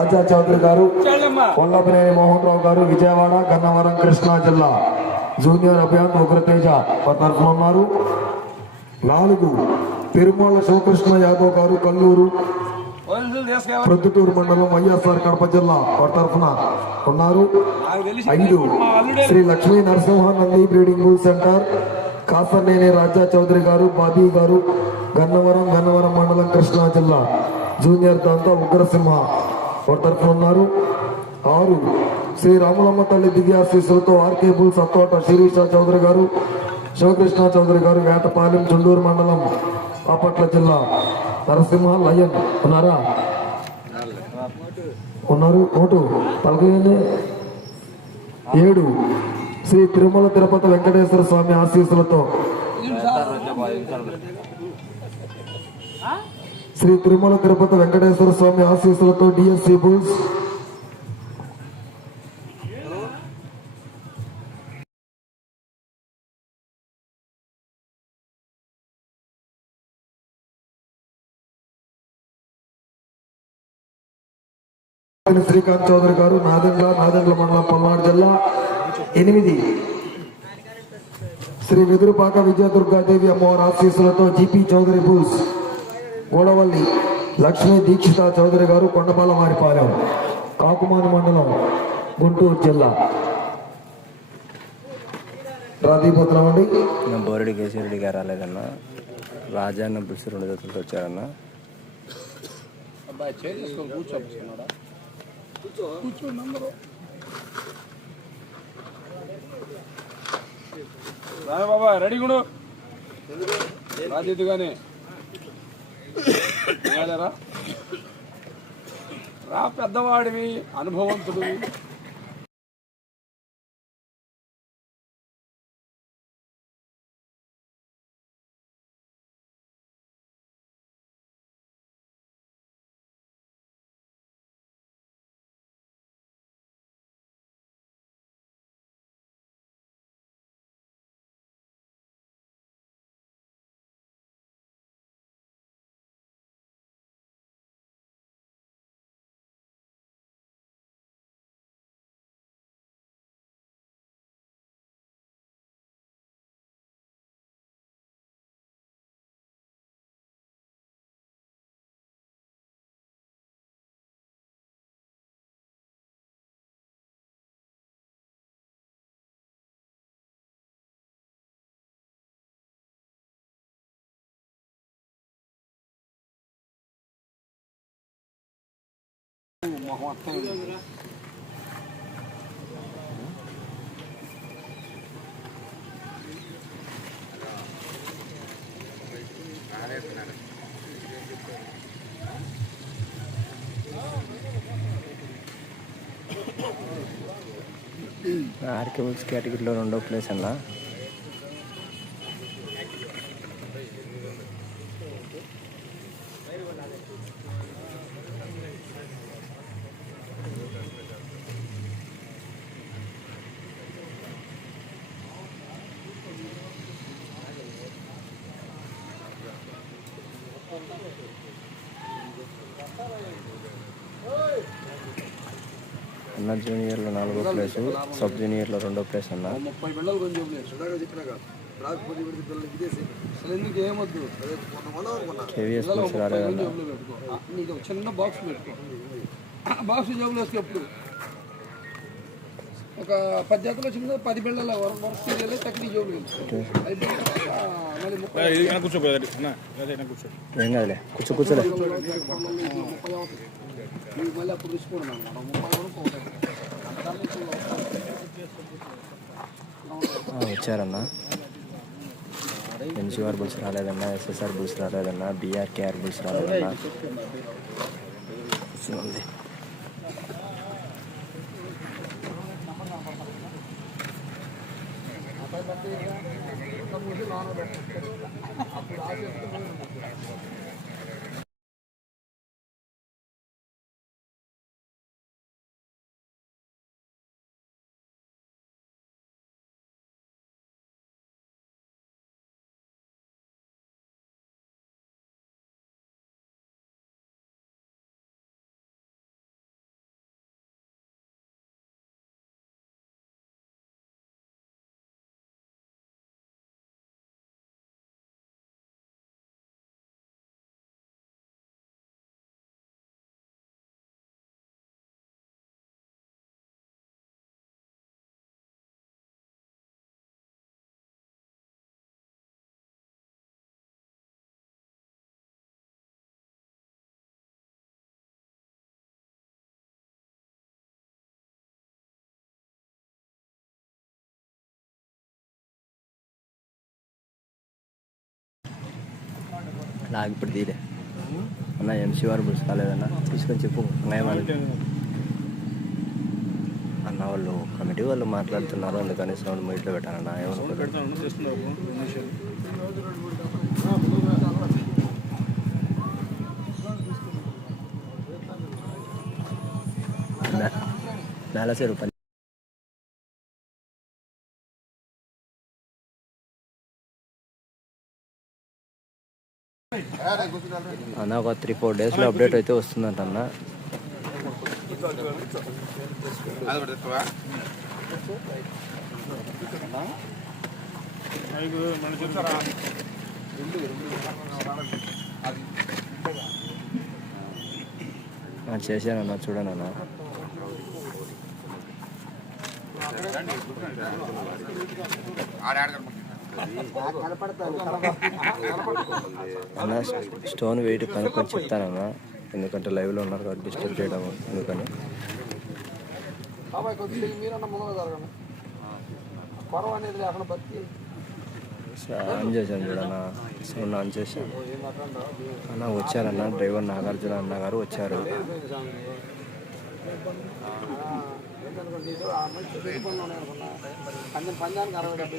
రాజా చౌదరి గారు కొల్లపనేని మోహన్ రావు గారు విజయవాడ గన్నవరం కృష్ణా జిల్లా. జూనియర్ అభియాన్ ఉగ్రతేజ తరఫున ఉన్నారు. నాలుగు తిరుమల శివకృష్ణ యాదవ్ గారు కల్లూరు ప్రొద్దుటూరు మండలం వైఎస్ఆర్ కడప జిల్లా వారి తరఫున ఉన్నారు. ఐదు శ్రీ లక్ష్మీ నరసింహానంది బ్రీడింగ్ సెంటర్ కాసర్నేని రాజా చౌదరి గారు బాబీ గారు గన్నవరం గన్నవరం మండలం కృష్ణా జిల్లా. జూనియర్ దాంతో ఉగ్రసింహ వారి ఉన్నారు ఆరు శ్రీ రాములమ్మ తల్లి దివ్యాశీస్సులతో ఆర్కే బుల్ సత్తోట శిరీష చౌదరి గారు శివకృష్ణ చౌదరి గారు వేటపాలెం చుండూరు మండలం బాపట్ల జిల్లా నరసింహ లయన్ ఉన్నారా? ఉన్నారు. ఓటు పలకయండి ఏడు శ్రీ తిరుమల తిరుపతి వెంకటేశ్వర స్వామి ఆశీస్సులతో శ్రీ తిరుమల తిరుపతి వెంకటేశ్వర స్వామి ఆశీస్సులతో డిఎస్సి బుల్స్. శ్రీకాంత్ చౌదరి గారు నాదెండ్ల నాదెండ్ల మండలం పల్నాడు జిల్లా ఎనిమిది. శ్రీ వెదురుపాక విజయదుర్గాదేవి అమ్మవారి ఆశీస్సులతో జిపి చౌదరి బుల్స్. గోడవల్లి లక్ష్మీ దీక్షిత చౌదరి గారు కొండపాల మారిపాలెం కాకుమాని మండలం గుంటూరు జిల్లా. రాధీపత్రం అండి. నా బోరెడ్డి కేశవరెడ్డి గారు రాలేదన్న. రాజాన్న పిలిచి రెండు జతలతో వచ్చారన్న రాయ బాబా రెడీ గుడు రాజీతుగానే. ఏడారా? రా పెద్దవాడివి అనుభవంతుడివి. ఆర్కే కేటగిరీలో రెండో ప్లేస్ అన్నా. అన్న జూనియర్లో నాలుగో ప్లేస్ సబ్ జూనియర్లో రెండో ప్లేస్ అన్న ముప్పై బిళ్ళలు కొంచెం కేవీఎస్ పిల్లలు ముప్పై రాలేదన్న. నీకు చిన్న బాక్స్ పెట్టుకో. ఆ బాక్స్ జేబులో వేసుకో ఎప్పుడు? ఒక పది జతలు చిన్న పది బిళ్ళల వర్క్ సీరియల్ తక్కి జోబులు ఏం కాదులే కూర్చో కూర్చోలే. మళ్ళీ అప్పుడు తీసుకోండి ముప్పై వరకు వచ్చారన్న. ఎన్జిఆర్ బుల్స్ రాలేదన్న ఎస్ఎస్ఆర్ బుల్స్ రాలేదన్న బీఆర్కేఆర్ బుల్స్ రాలేదన్న. ఉంది. నాకు ఇప్పుడు తీరే. అన్న ఎంసీ వారు బుల్స్ రాలేదన్న తీసుకొని చెప్పు. వాళ్ళు అన్న వాళ్ళు కమిటీ వాళ్ళు మాట్లాడుతున్నారు అందుకని సౌండ్ మీట్లో పెట్టానన్న. ఏమనుకుంటారు మేలసేరు పని అన్న ఒక త్రీ ఫోర్ డేస్లో అప్డేట్ అయితే వస్తుందంట అన్న. ఆ, చేశానన్న చూడండి అన్న. అన్న స్టోన్ వెయిట్ కనుక్కొని చెప్తానన్న. ఎందుకంటే లైవ్లో ఉన్నారు కాబట్టి డిస్టర్బ్ చేయడం ఎందుకని. ఆన్ చేశాను చూడన్న సౌండ్ ఆన్ చేశాను. అన్న వచ్చారన్న డ్రైవర్ నాగార్జున అన్న గారు వచ్చారు. పందానికి అరవై డెబ్బై.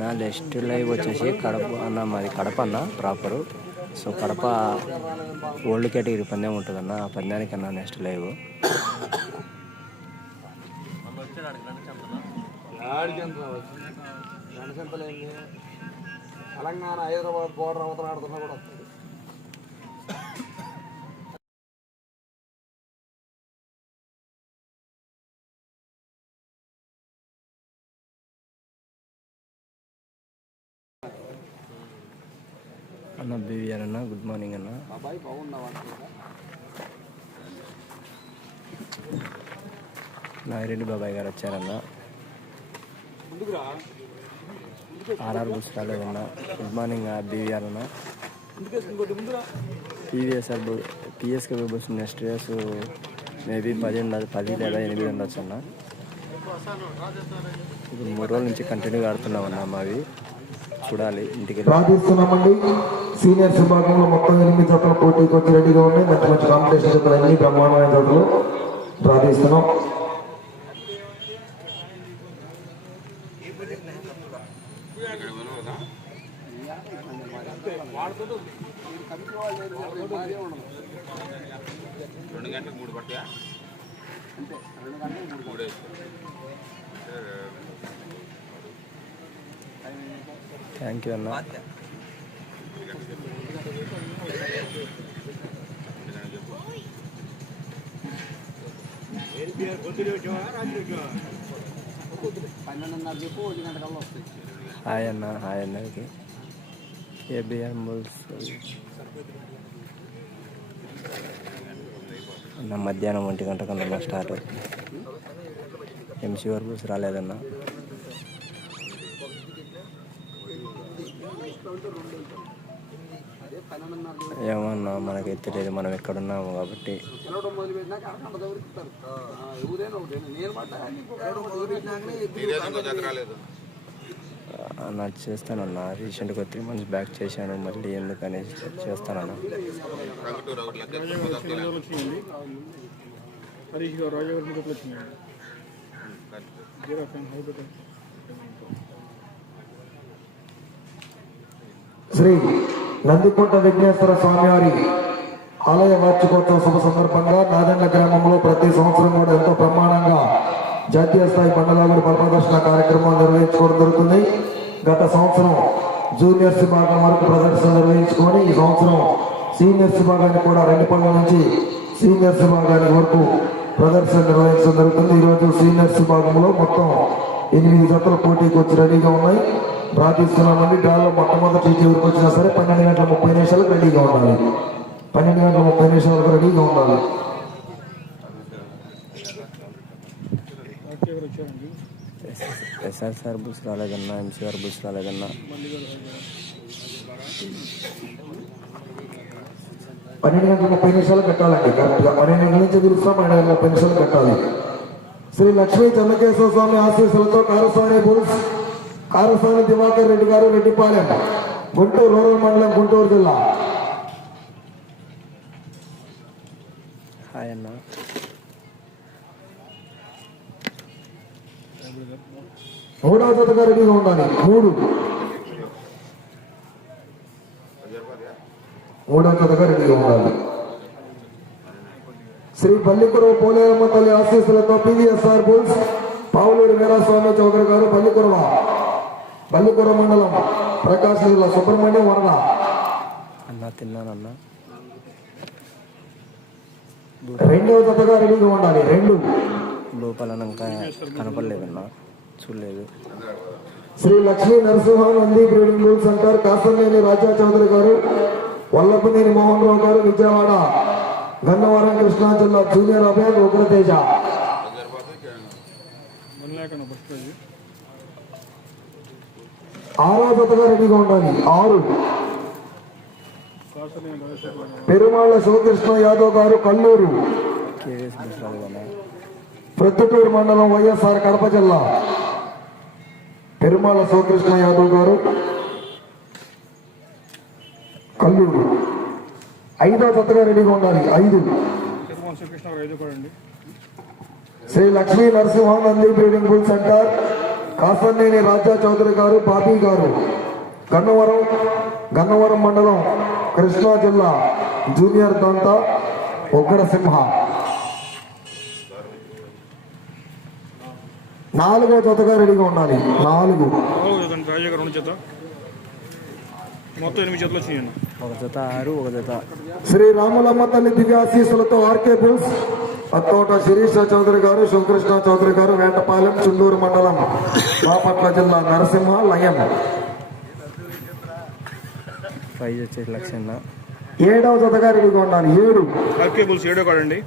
నా ఎదురు నెక్స్ట్ లైవ్ వచ్చేసి కడప అన్న మాది కడప అన్న proper so Kadapa old category పందెం ఉంటుందన్న ఆ పందానికి అన్న next live Telangana Hyderabad border అవతల ఆడుతున్నా కూడా. అన్న బీవీఆర్ అన్న గుడ్ మార్నింగ్ అన్న. బాబాయ్ బాగున్నావా నాగిరెడ్డి బాబాయ్ గారు వచ్చారన్న. ఆర్ఆర్ బుక్స్ రాలేదన్న. గుడ్ మార్నింగ్ బీవీఆర్ అన్న. PVSR PSK bus next years maybe పది పది లేదా ఎనిమిది ఉండొచ్చు అన్న. ఇప్పుడు మూడు రోజుల నుంచి కంటిన్యూగా ఆడుతున్నాం అన్న మావి. చూడాలి ఇంటికి. ప్రార్థిస్తున్నామండి. సీనియర్స్ విభాగంలో మొత్తం ఎనిమిది జతలు పోటీకి వచ్చి రెడీగా ఉన్నాయి. మంచి మంచి కాంపిటీషన్ జతలు అన్ని బ్రహ్మాండమైన జతలు ప్రార్థిస్తున్నాం. థ్యాంక్ యూ అన్న. హాయ్ అన్న. హాయ్ అన్నకి ఏబిఆర్ మూల్స్ అన్న మధ్యాహ్నం ఒంటి గంట కన్నా స్టార్ట్ ఎంసీ వరకు రాలేదన్నా. ఏమన్నా మనకి తెలియదు మనం ఎక్కడున్నాము కాబట్టి. అన్న చేస్తానన్న. రీసెంట్గా త్రీ మంత్స్ బ్యాక్ చేశాను మళ్ళీ ఎందుకని చేస్తానన్న. రంగుటూరు ఒకటి లెక్క హరీష్ గారు రాజా గారి మీద వచ్చినాయి zero fan hybrid Shri Nandikonda Vighneswara స్వామివారి ఆలయ వార్షికోత్సవ శుభ సందర్భంగా నాదండ్ల గ్రామంలో ప్రతి సంవత్సరం కూడా ఎంతో ప్రమాణంగా జాతీయ స్థాయి బండలాగుడు ప్రదర్శన కార్యక్రమాలు నిర్వహించుకోవడం జరుగుతుంది. గత సంవత్సరం జూనియర్స్ విభాగం వరకు ప్రదర్శన నిర్వహించుకొని ఈ సంవత్సరం సీనియర్స్ విభాగాన్ని కూడా రెండు పనుల నుంచి సీనియర్స్ విభాగానికి వరకు ప్రదర్శన నిర్వహించడం జరుగుతుంది. ఈరోజు సీనియర్స్ విభాగంలో మొత్తం ఎనిమిది జతలు పోటీకి వచ్చి రెడీగా ఉన్నాయి. ప్రార్థిస్తున్నామండి. డ్రాలో మొట్టమొదటి చివరికి వచ్చినా సరే పన్నెండు గంటల ముప్పై నిమిషాలకు రెడీగా ఉండాలి. పన్నెండు గంటల ముప్పై నిమిషాలకు రెడీగా ఉండాలి. వచ్చారండి ఎస్ఆర్ఆర్ బుక్స్ రాలేదన్నా ఎంసీఆర్ బుక్స్ రాలేదన్నా. పన్నెండు గంటల ముప్పై నిమిషాలు కట్టాలండి కరెక్ట్గా. పన్నెండు గంటల నుంచి పిలుస్తాం పన్నెండు గంటల ముప్పై నిమిషాలు కట్టాలి. శ్రీ లక్ష్మీ చెన్నకేశ్వర స్వామి ఆశీస్సులతో కారస్వామి బుల్స్ కారస్వామి దివాకర్ రెడ్డి గారు రెడ్డిపాలెం గుంటూరు రూరల్ మండలం గుంటూరు జిల్లా. హాయ్ అన్న. మూడవ జతగా రెడీగా ఉండాలి. మూడు. మూడవ జతగా రెడీగా ఉండాలి. శ్రీ పల్లికురవ పోలేరమ్మ తల్లి ఆశీస్సులతో పివిఎస్ఆర్ బుల్స్ పావులూరి వీరాస్వామి చౌదరి గారు పల్లికురవ. పల్లికురవ మండలం ప్రకాశం జిల్లా సుబ్రహ్మణ్యం వరద. అన్న తిన్నానన్న. రెండవ జతగా రెడీగా ఉండాలి రెండు. లోపల కనపడలేదన్న చూడలేదు. Shri Lakshmi Narasimha Nandi breeding bull centre Kasamneni Raja Chowdary గారు వల్లభనేని మోహన్ రావు గారు విజయవాడ. గన్నవరం కృష్ణా జిల్లా జూనియర్ అభ్యర్థి ఉగ్రతేజ. ఆరో జతగా రెడీగా ఉండాలి. ఆరు. పెరుమాళ్ళ శివకృష్ణ యాదవ్ గారు కల్లూరు. ప్రొద్దుటూరు మండలం వైఎస్ఆర్ కడప జిల్లా. పెరుమాళ్ళ శివకృష్ణ యాదవ్ గారు కల్లూరు. ఐదో జతగా రెడీగా ఉండాలి. ఐదు. Shri Lakshmi Narasimha Nandi breeding bull centre. Kasanneni Raja Chowdary గారు బాబీ గారు. గన్నవరం గన్నవరం మండలం కృష్ణా జిల్లా జూనియర్ దంత ఉగ్ర సింహ. నాలుగో జతగా రెడీగా ఉండాలి. నాలుగు. నాలుగు జత అండి రాజశేఖర్ రెండు జత మొత్తం ఎనిమిది జతలు వచ్చినాయి అన్న. ఒక జత ఆరు ఒక జత. శ్రీ రాములమ్మ తల్లి దివ్యాశీసులతో ఆర్కే బుల్స్. అత్తోట శిరీష చౌదరి గారు శివకృష్ణ చౌదరి గారు వేటపాలెం చుండూరు మండలం బాపట్ల జిల్లా నరసింహ లయం. ఏడవ జతగా రెడీగా ఏడు. కాడండి.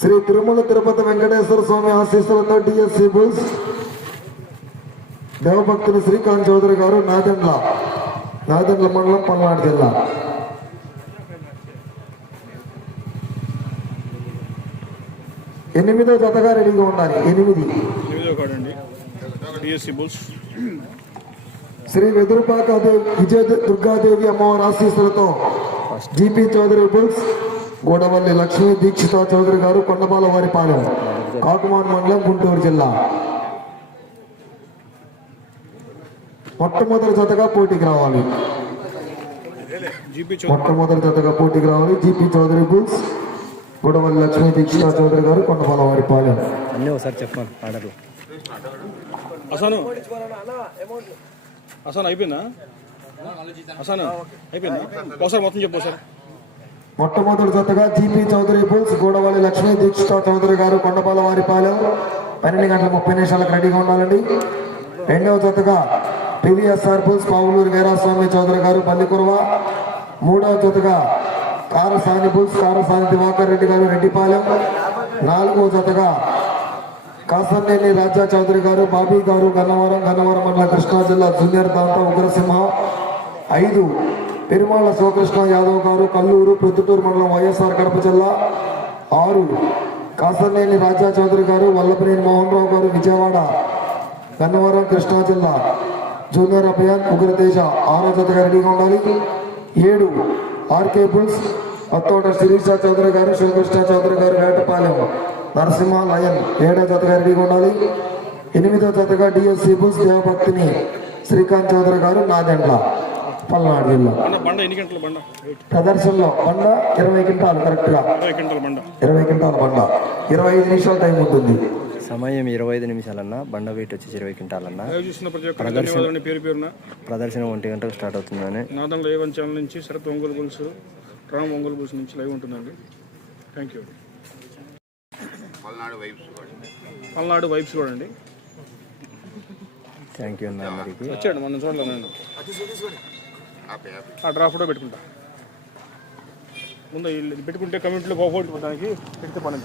శ్రీ తిరుమల తిరుపతి వెంకటేశ్వర స్వామి ఆశీస్సులతో డిఎస్సి బుల్స్. దేవభక్తులు శ్రీకాంత్ చౌదరి గారు నాదెండ్ల నాదెండ్ల మండలం పల్నాడు జిల్లా. ఎనిమిదో జతగా రెడీగా ఉండాలి. ఎనిమిది. శ్రీ వెదురుపాక విజయ దుర్గాదేవి అమ్మవారి ఆశీస్సులతో జీపీ చౌదరి బుల్స్ గోడవల్లి లక్ష్మీ దీక్షిత చౌదరి గారు కొండపాల వారిపాలెం కాకుమాన్ మండలం గుంటూరు జిల్లా. మొట్టమొదటి జతగా పోటీకి రావాలి. మొట్టమొదటి జతగా పోటీకి రావాలి జీపీ చౌదరి బుల్స్ గోడవల్లి లక్ష్మీ దీక్షిత చౌదరి గారు కొండపాల వారిపాలెం అన్నీ ఒకసారి చెప్పాను ఆర్డర్లు అసాను. అసాన్ అయిపోయిందా? అసాను. అయిపోయిందా? ఒకసారి మొత్తం చెప్పు సార్ మొట్టమొదటి జతగా జీపీ చౌదరి బుల్స్ గోడవల్లి లక్ష్మీ దీక్షిత చౌదరి గారు కొండపాల వారిపాలెం పన్నెండు గంటల ముప్పై నిమిషాలకు రెడీగా ఉండాలండి. రెండవ జతగా పివిఎస్ఆర్ బుల్స్ పావులూరు వీరాస్వామి చౌదరి గారు పల్లికురవ. మూడవ జతగా కారసాని బుల్స్ కారసాని దివాకర్ రెడ్డి గారు రెడ్డిపాలెం. నాలుగో జతగా కాసర్నేని రాజా చౌదరి గారు బాబీ గారు గన్నవరం గన్నవరం మండల కృష్ణా జిల్లా జూనియర్ దాంత ఉగ్రసింహ. ఐదు పెరుమాళ శివకృష్ణ యాదవ్ గారు కల్లూరు ప్రొద్దుటూరు మండలం వైఎస్ఆర్ కడప జిల్లా. ఆరు కాసర్నేని రాజా చౌదరి గారు వల్లభనేని మోహన్ రావు గారు విజయవాడ గన్నవరం కృష్ణా జిల్లా. జూనియర్ అభియాన్ ఉగ్రతేజ ఆరో జతగా రెడీగా ఉండాలి. ఏడు ఆర్కే బుల్స్ అత్తోట శిరీష చౌదరి గారు శివకృష్ణ చౌదరి గారు వేటపాలెం నరసింహ లయన్ ఏడో జతగా రెడీగా ఉండాలి. ఎనిమిదో జతగా డిఎస్సి బుల్స్ దేవభక్తిని శ్రీకాంత్ చౌదరి గారు నాదెండ్ల పల్నాడు జిల్లా. ప్రదర్శనలో బండ ఇరవై క్వింటాలు కరెక్ట్గా ఇరవై గంటల బండ. ఇరవై క్వింటాల బండ. ఇరవై ఐదు నిమిషాల టైం ఉంటుంది. సమయం ఇరవై ఐదు నిమిషాలన్న బండ వెయిట్ వచ్చేసి ఇరవై క్వింటాలన్న. లైవ్ చూసిన ప్రతి ఒక్కరికి ధన్యవాదాలు పేరు పేరున. ప్రదర్శన ఒంటి గంటకు స్టార్ట్ అవుతుందని. నాదంలో ఏ వన్ ఛానల్ నుంచి శరత్ ఒంగోలు బుల్స్ రామ్ ఒంగోలు బుల్స్ నుంచి లైవ్ ఉంటుందండి. థ్యాంక్ యూ పల్నాడు వైబ్స్ కూడా పల్నాడు వైబ్స్ కూడా అండి. థ్యాంక్ యూ అన్న అందరికీ. వచ్చాడు మనం చూడలేదు నేను ఆ డ్రా ఫోటో పెట్టుకుంటా. ముందు పెట్టుకుంటే కమ్యూనిటీలో పోగొట్టుకోవడానికి పెడితే పని.